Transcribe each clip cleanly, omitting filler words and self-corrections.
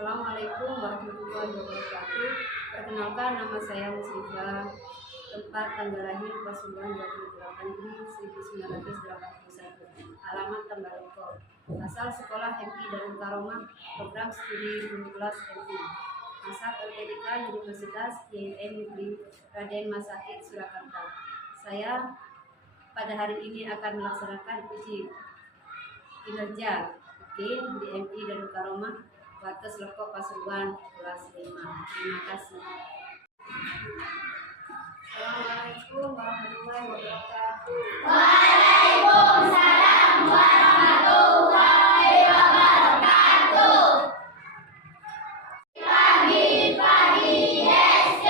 Assalamualaikum warahmatullahi wabarakatuh. Perkenalkan, nama saya Muslifa. Tempat tanggal lahir Pasuruan 28 Juni 1981. Alamat Tambaroko. Asal sekolah MI Darul Karomah. Program studi guru kelas MI. Asal LPDK Universitas IAIN Negeri Raden Masakit Surakarta. Saya pada hari ini akan melaksanakan uji kinerja di MI Darul Karomah Batas Lekok Pasuruan kelas 5. Terima kasih. Assalamualaikum warahmatullahi wabarakatuh. Waalaikumsalam warahmatullahi wabarakatuh. Pagi, yes.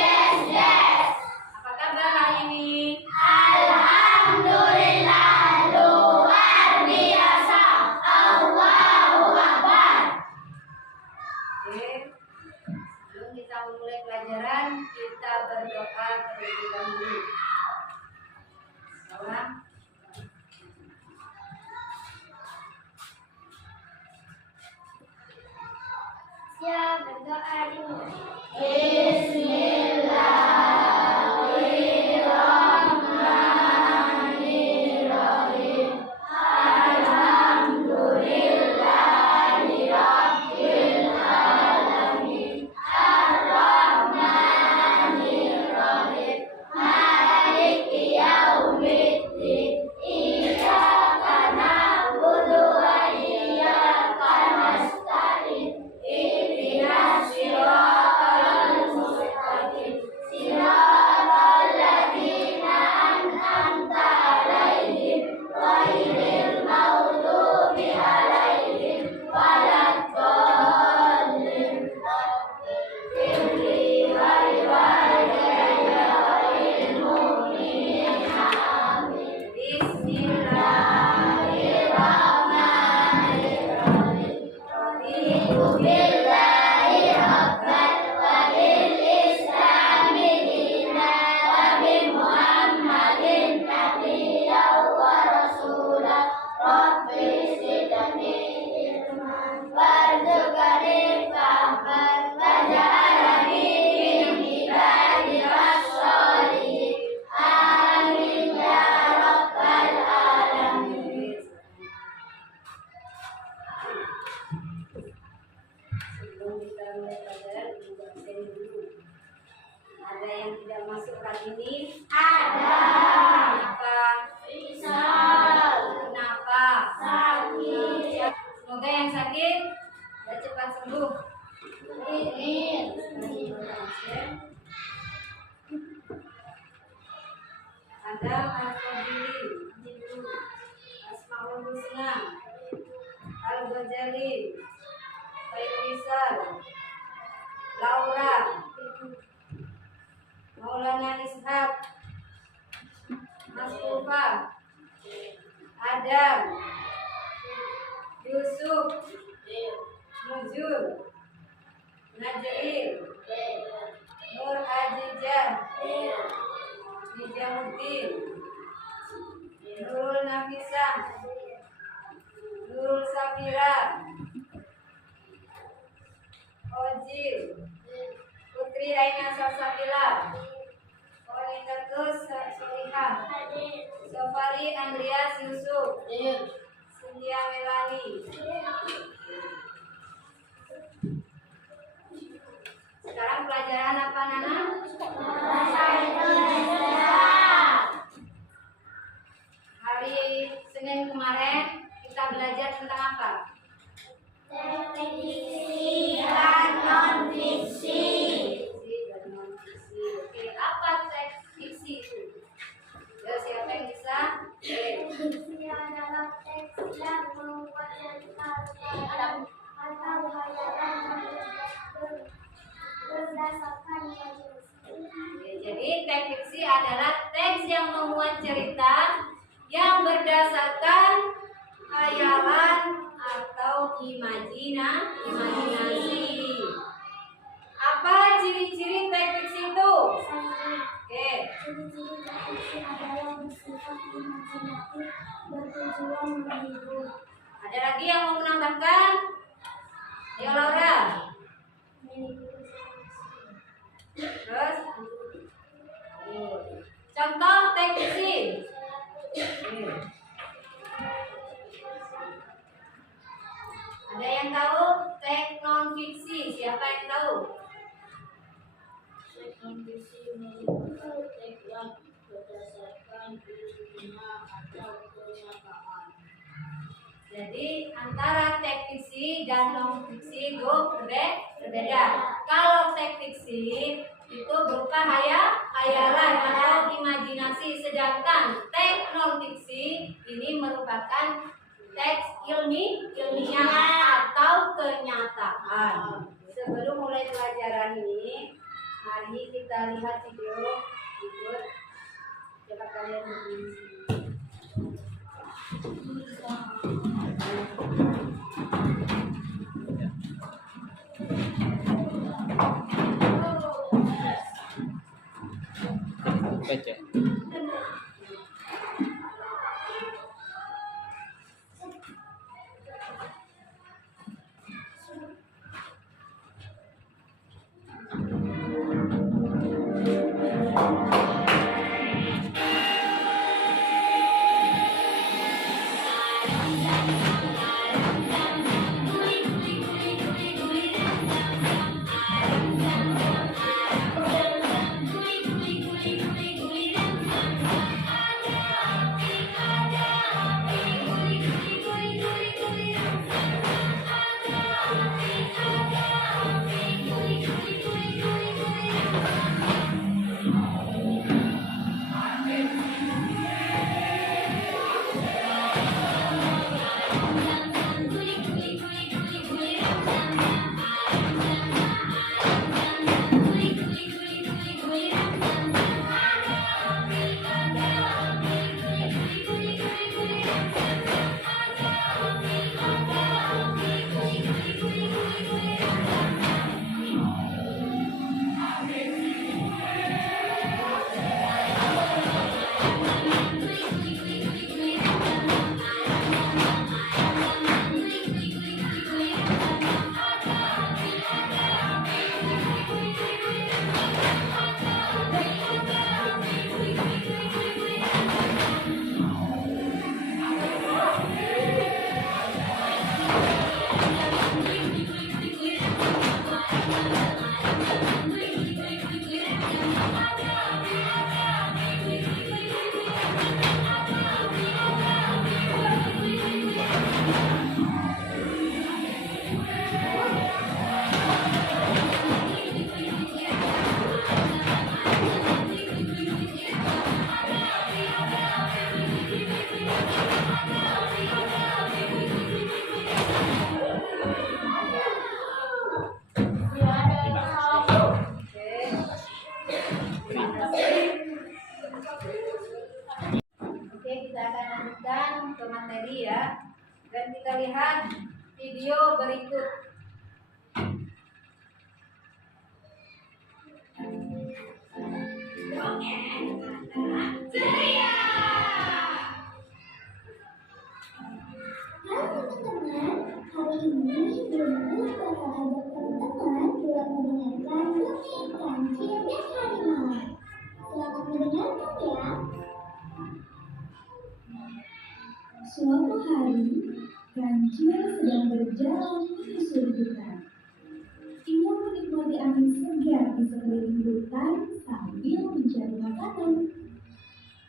Apa kabar hari ini? Alhamdulillah, luar biasa. Allahu Akbar. Oke. Sebelum kita memulai pelajaran, kita berdoa terlebih dahulu. Salam. Siap berdoa dulu. Bismillahirrahmanirrahim. Alhamdulillahirabbil alamin. Arrahmanirrahim. Maliki yaumiddin. Iyyaka na'budu wa iyyaka nasta'in. Ihdinas siratal mustaqim. Siratal ladzina an'amta 'alaihim ghairil maghdubi 'alaihim waladdallin. Firli wa liwalidayya wa lil mu'minina. Amin. Bismillahirrahmanirrahim. Raditu billahi rabban wa bil islami dinan wa bi Muhammadin nabiyyan wa rasulan. Rabbi zidni ilman warzuqni fahman waj'alni min ibadika sholihin. Amin ya rabbal alamin. Sebelum kita mulai pelajaran, ibu absen dulu. Ada yang tidak masuk hari ini? Ada. Kenapa? Risal. Kenapa? Sakit. Semoga yang sakit cepat sembuh. Amin. Ada Al-Fadili, Asmaul Husna, Al-Ghazali, Faisal, Laura, Maulana Ishaq, Mustafa, Adam, Yusuf, Mujur, Najib, Nur Azizah, Nijamuddin, Nurul Nafisah, Nurul Safira, Ojil, Putri Aina Salsabila, Onikatus Solihah, Sofari Andreas Yusuf, Cynthia Melani. Sekarang pelajaran apa, Nana? Bahasa Indonesia. Hari Senin kemarin kita belajar tentang apa? Fiksi dan non-fiksi. Fiksi dan non-fiksi. Oke, apa teks fiksi itu? Ya, siapa yang bisa? Fiksi adalah teks yang membuat cerita atau hayalan berdasarkan imajinasi. Oke, jadi teks fiksi adalah teks yang memuat cerita yang berdasarkan hayalan atau imajinasi. Apa ciri-ciri teks fiksi itu? Oke. Ciri-ciri teks fiksi adalah bersifat imajinatif, bertujuan menghibur. Ada lagi yang mau menambahkan? Ayo Laura. yang tahu teks non fiksi? Siapa yang tahu? Teks non fiksi merupakan teks yang berdasarkan peristiwa atau kenyataan. Jadi antara teks fiksi dan non fiksi itu berbeda. Kalau teks fiksi itu berupa hayalan atau imajinasi, sedangkan teks non fiksi ini merupakan teks ilmiah atau kenyataan. Sebelum mulai pelajaran ini, mari kita lihat video berikut. Coba kalian berdiri. Baca. Oke, kita akan lanjutkan ke materi ya. Dan kita lihat video berikut. Halo teman-teman, hari ini Ibu bakal ajak teman-teman buat mendengarkan dongeng kancil dan harimau. Selamat mendengarkan ya. Suatu hari, kancil sedang berjalan menyusuri hutan. Ia menikmati angin segar di sekeliling hutan sambil mencari makanan.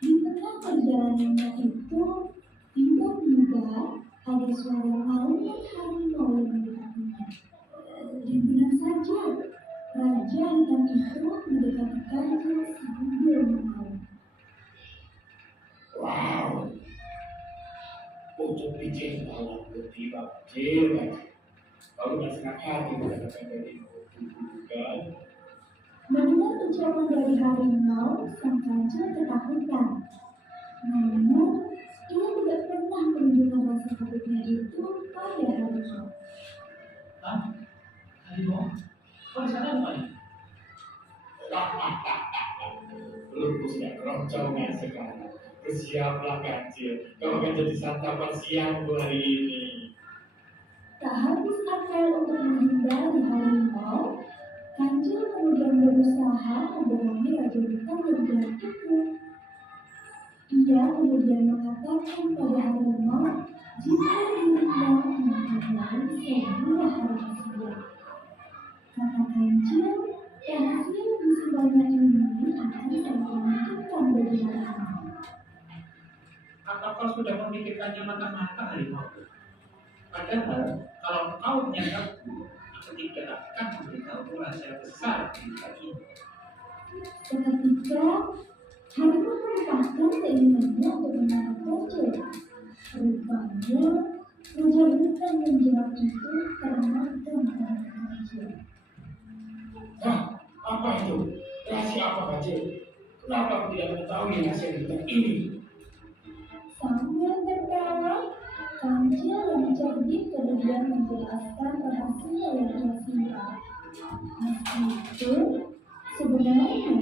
Di tengah perjalanannya itu, tiba-tiba ada suara maung dan harimau yang mendekatinya. Dan benar saja, raja hitam itu mendekati kancil sambil mengaum. Wow, untuk biji malam bertiba kecil. Kalau nggak senang hati mendapatkan dari bukan. Mendengar ucapan dari harimau, sang kancil ketakutan. Namun, ia tidak pernah menunjukkan rasa takutnya itu pada harimau. Hah? Harimau? Kok di sana bukan? Lu sudah keroncongan sekarang. Bersiaplah kancil, kau akan jadi santapan siangku hari ini. Tak habis akal untuk menghindari harimau, kancil kemudian berusaha membohongi raja hutan yang jahat itu. Ia kemudian mengatakan pada harimau jika dirinya mempelajari sebuah rahasia. Kata kancil, rahasia musuh banyak ini akan saya tentukan bagaimana. Apa kau sudah memikirkannya matang-matang, harimau? Padahal kalau kau menyangkapku, aku tidak akan memberitahu rahasia besar di ini. Seketika, harimau melepaskan keinginannya untuk menangkap kancil. Rupanya, raja hutan yang jahat itu termakan pada kancil. Hah, apa itu? Rahasia apa kancil? Kenapa aku tidak mengetahui rahasia hutan ini? Sambil tertawa, kancil yang cerdik kemudian menjelaskan rahasia yang ia simpan. Meskipun sebenarnya itu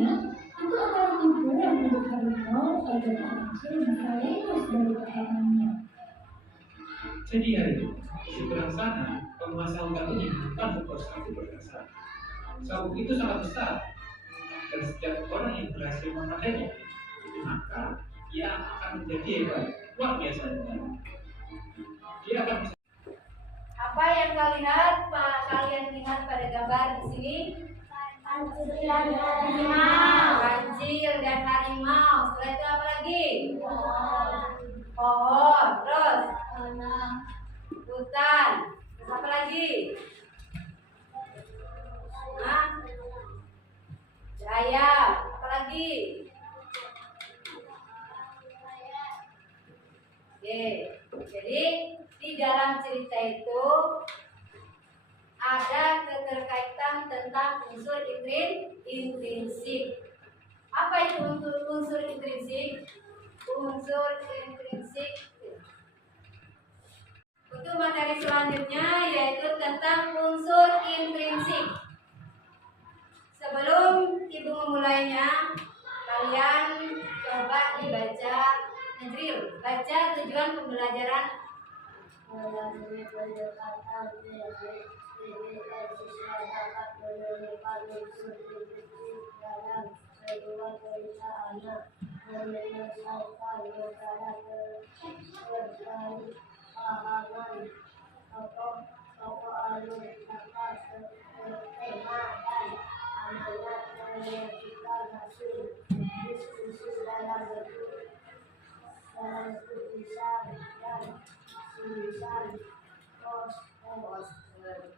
adalah tipuan untuk harimau agar kancil bisa lepas dari tahanannya. Jadi harimau, di seberang sana, penguasa hutan ini bukan sebuah sabuk berdasar. Sabuk itu sangat besar, dan setiap orang yang berhasil memakainya, maka ia akan menjadi hebat, luar biasa hebat. Dia akan bisa. Apa yang kalian lihat pada gambar di sini? Kancil dan harimau. Setelah itu apa lagi? Pohon. Terus? Hutan. Terus apa lagi? Hah? Jaya. Apa lagi? Oke. Jadi di dalam cerita itu ada keterkaitan tentang unsur intrinsik. Apa itu unsur intrinsik? Unsur intrinsik. Untuk materi selanjutnya yaitu tentang unsur intrinsik. Sebelum ibu memulainya, kalian coba dibaca Najril. Baca tujuan pembelajaran.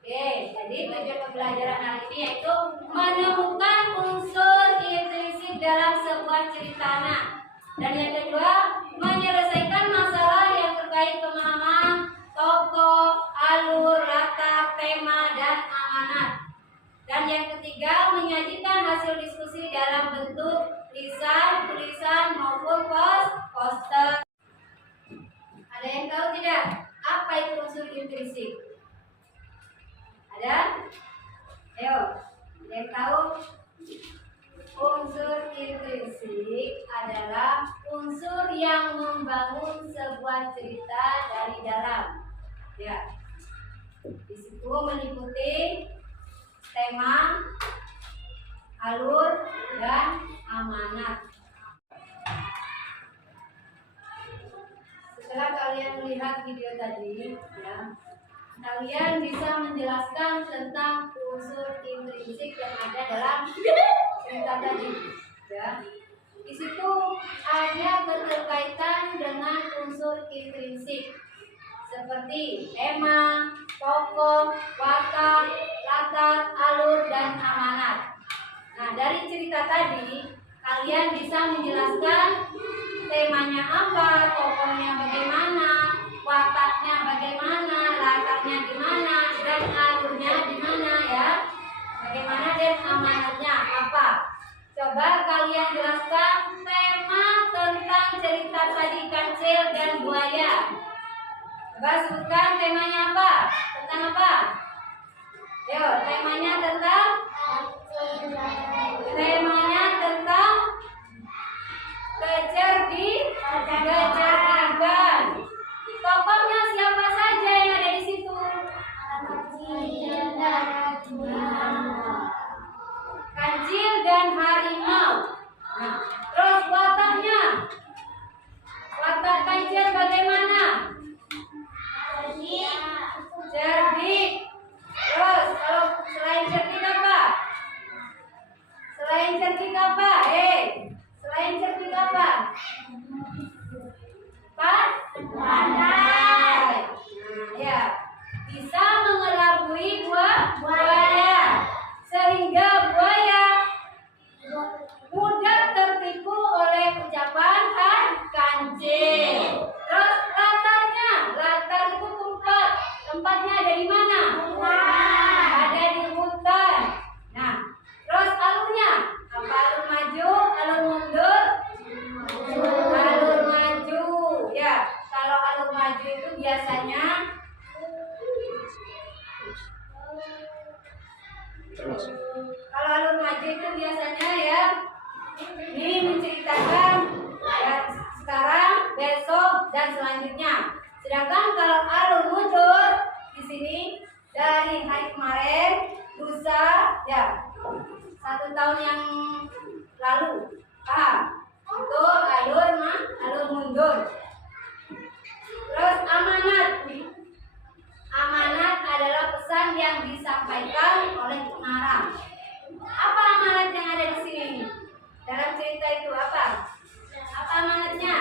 Oke, jadi tujuan pembelajaran hari ini yaitu menemukan unsur intrinsik dalam sebuah cerita anak. Dan yang kedua, menyelesaikan masalah yang terkait pemahaman tokoh, alur, latar, tema, dan amanat. Dan yang ketiga, menyajikan hasil diskusi dalam bentuk lisan, tulisan, maupun poster. Ada yang tahu tidak? Apa itu unsur intrinsik? Ada? Ayo, ada yang tahu? Unsur intrinsik adalah unsur yang membangun sebuah cerita dari dalam. Ya, di situ meliputi tema, alur, dan amanat. Setelah kalian melihat video tadi, ya, kalian bisa menjelaskan tentang unsur intrinsik yang ada dalam cerita tadi. Ya, di situ ada keterkaitan dengan unsur intrinsik seperti tema, tokoh, watak, latar, alur, dan amanat. Nah, dari cerita tadi, kalian bisa menjelaskan temanya apa, tokohnya bagaimana, wataknya bagaimana, latarnya di mana, dan alurnya di mana ya. Bagaimana dan amanatnya apa? Coba kalian jelaskan tema tentang cerita tadi kancil dan buaya. Coba sebutkan temanya apa? Tentang apa? Yo, temanya tentang kecerdikan. Tokohnya siapa saja yang ada di situ? Kancil dan harimau. Nah, terus wataknya. Watak kancil bagaimana? biasanya kalau alur maju itu biasanya ya ini menceritakan ya, sekarang, besok dan selanjutnya. Sedangkan kalau alur mundur di sini dari hari kemarin, lusa, ya 1 tahun yang lalu, paham? Itu alur mundur. Terus amanat. Amanat adalah pesan yang disampaikan oleh pengarang. Apa amanat yang ada di sini? Dalam cerita itu apa? Apa amanatnya?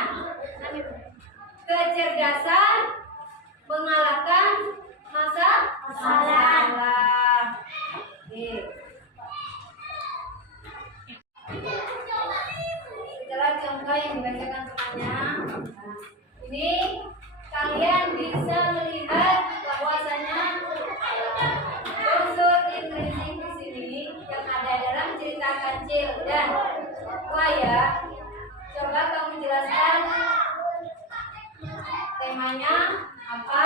Kecerdasan mengalahkan masalah. Oke. Setelah contoh yang dibacakan temannya, ini kalian bisa melihat bahwasanya unsur intrinsik di sini yang ada dalam cerita kancil dan buaya. Coba kamu jelaskan temanya apa,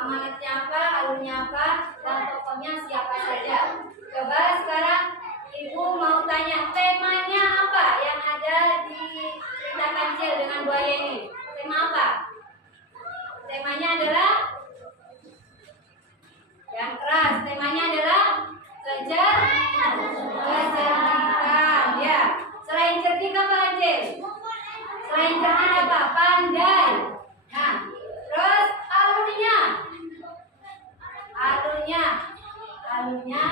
amanatnya apa, alurnya apa, dan tokohnya siapa saja. Coba sekarang ibu mau tanya temanya apa yang ada di cerita kancil dengan buaya ini. Tema apa? Temanya adalah yang keras. Temanya adalah kecerdikan. Ya. Selain cerdik apa aja? Selain cerdik apa? Pandai. Nah, terus alurnya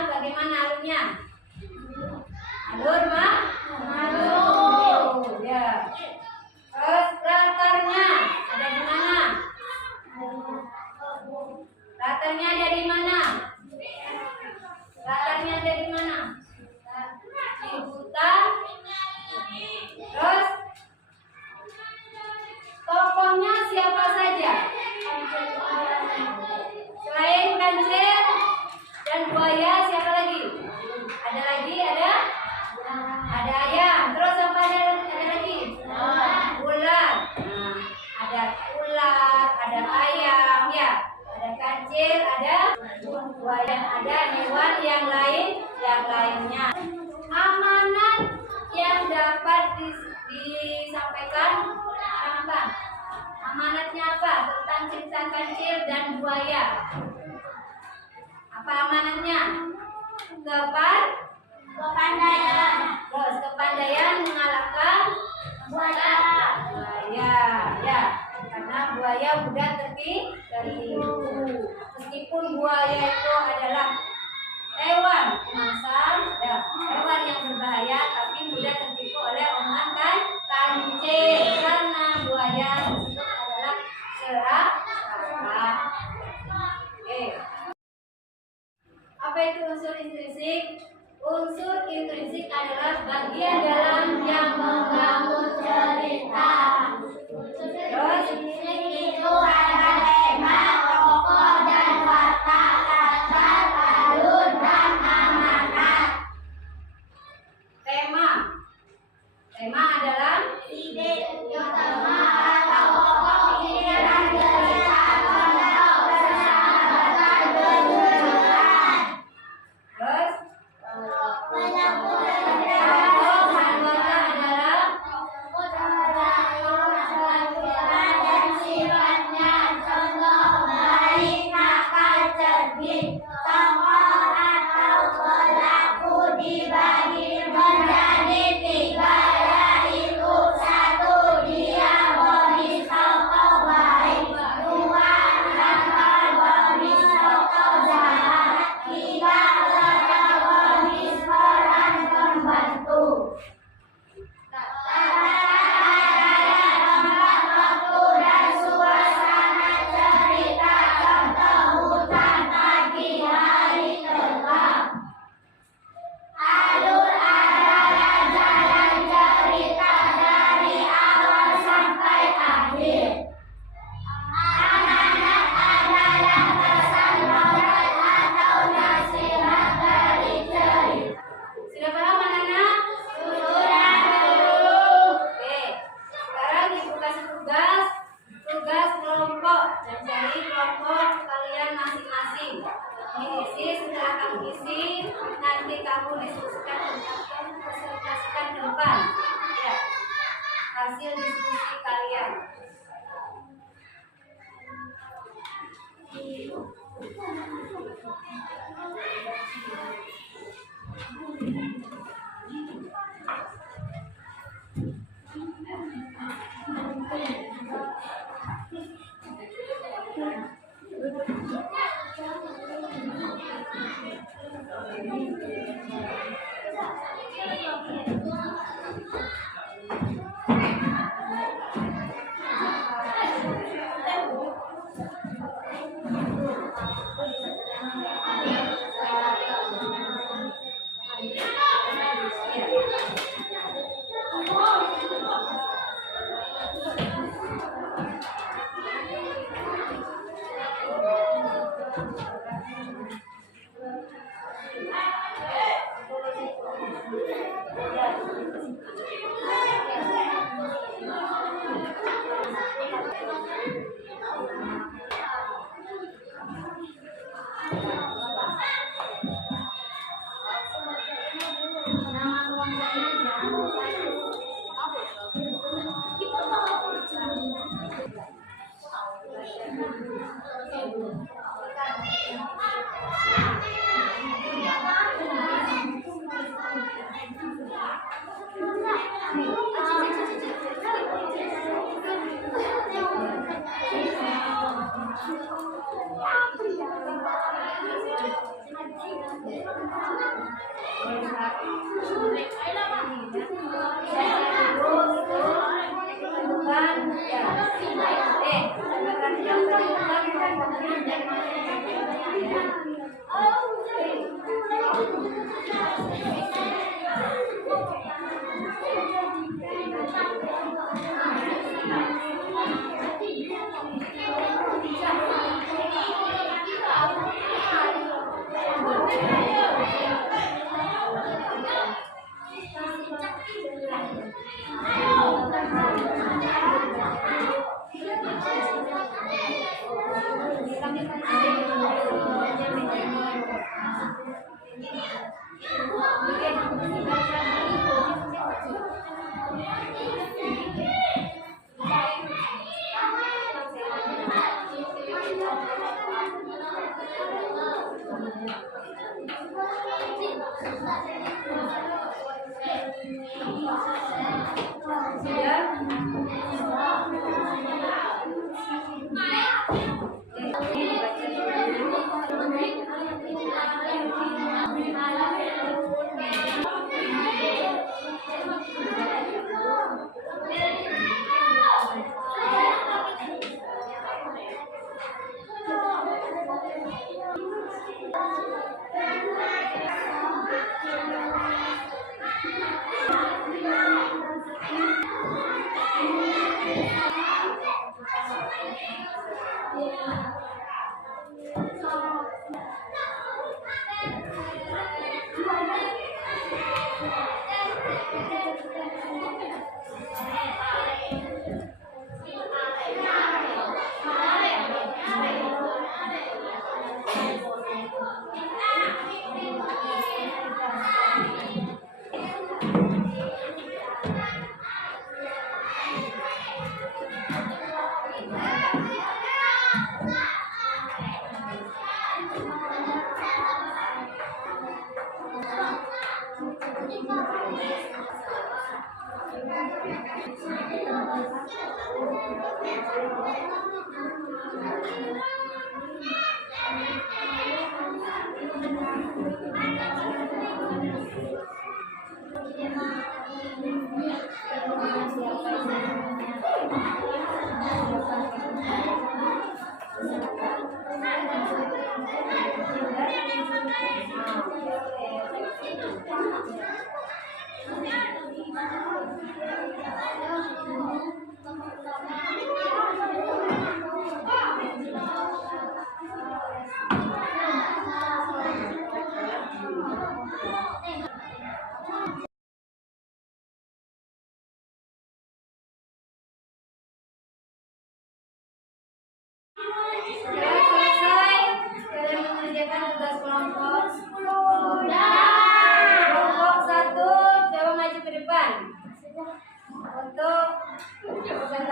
bagaimana alurnya? Alur ya. Terus latarnya ada di mana? Latarnya ada di mana? Latarnya ada di mana? Di hutan. Terus tokohnya siapa saja? Selain kancil dan buaya siapa lagi? Ada lagi? Ada ayam. Terus apa ada lagi? Ular. Nah, ada ular, ada ayam ya. Ada kancil, ada buaya, ada hewan yang lainnya. Amanat yang dapat disampaikan apa? Amanatnya apa? Tentang cerita kancil dan buaya. Apa amanatnya? Kepandaian. Terus kepandaian mengalahkan buaya. Ya. Karena buaya mudah tertipu. Meskipun buaya itu adalah hewan pemangsa, ya, hewan yang berbahaya, tapi mudah tertipu oleh omongan kancil. Karena buaya itu adalah serakah. Oke. Apa itu unsur intrinsik? Unsur intrinsik adalah bagian dalam yang membangun cerita. Terus Itu ada tema, tokoh, dan watak, latar, alur, dan amanat. tema adalah Ide kelompok kalian masing-masing. Isi setelah kamu isi, nanti kamu diskusikan tentang presentasikan ke depan. Ya, hasil diskusi kalian.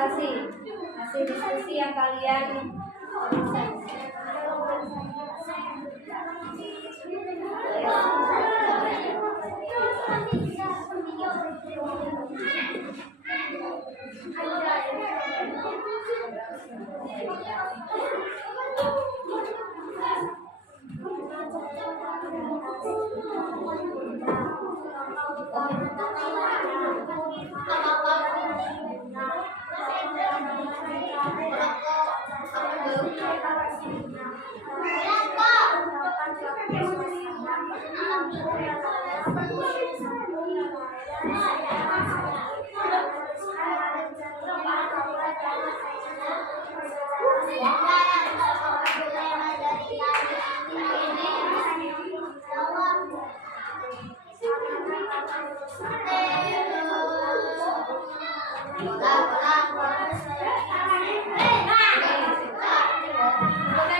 kasih. Hasil diskusi yang kalian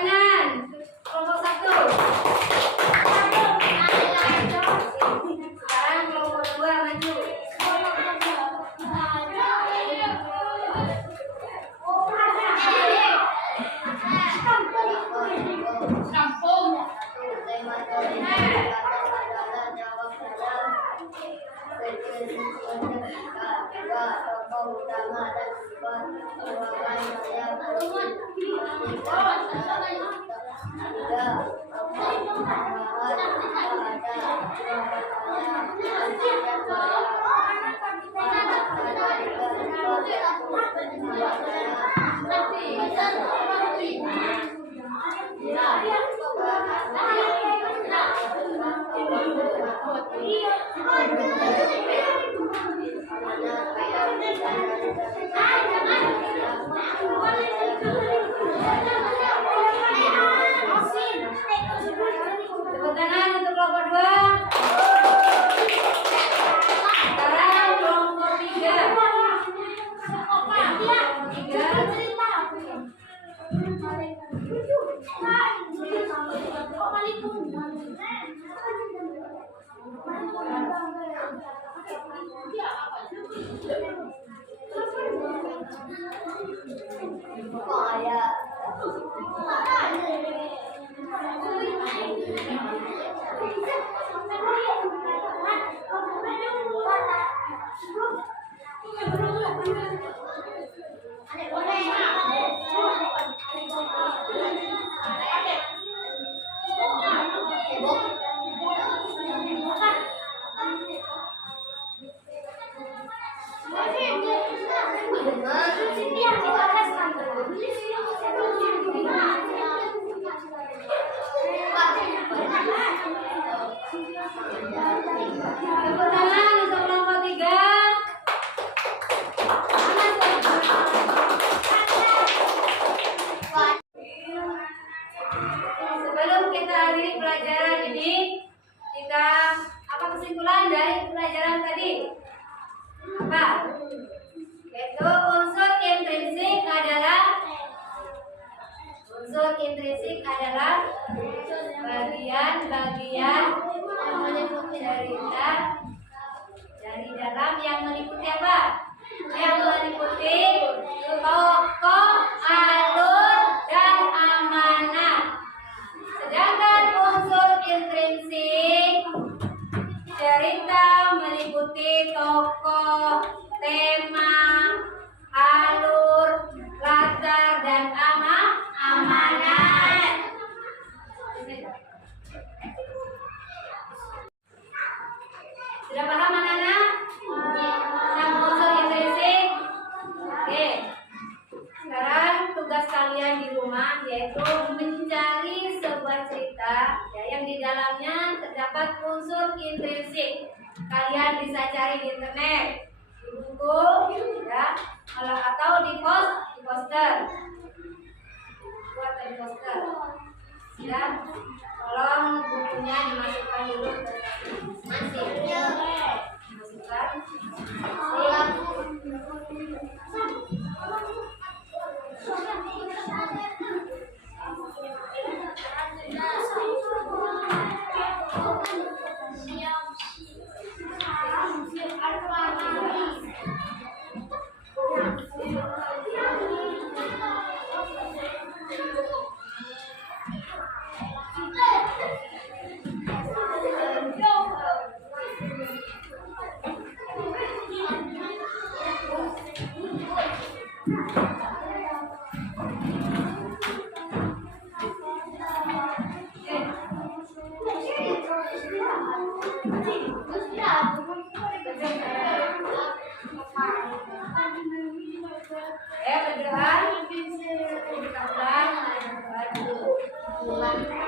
kanan kelompok 1. Sekarang kelompok 2 maju. Tepuk tangan untuk kelompok 2. Sekarang kelompok 3. Tepuk tangan untuk kelompok 3. Sebelum kita akhiri pelajaran ini, kita apa kesimpulan dari pelajaran tadi? Apa? Yaitu unsur intrinsik adalah bagian-bagian cerita dari dalam yang meliputi apa? Yang meliputi tokoh, alur, dan amanat. Sedangkan unsur intrinsik cerita meliputi tokoh, tema, alur, latar, dan amanat. Sudah paham anak-anak? Tentang unsur intrinsik? Oke. Sekarang tugas kalian di rumah yaitu mencari sebuah cerita ya, yang di dalamnya terdapat unsur intrinsik. Kalian bisa cari di internet, di buku, ya, atau di poster. Buat di poster. Ya, tolong bukunya dimasukkan dulu ke masukkan. pulang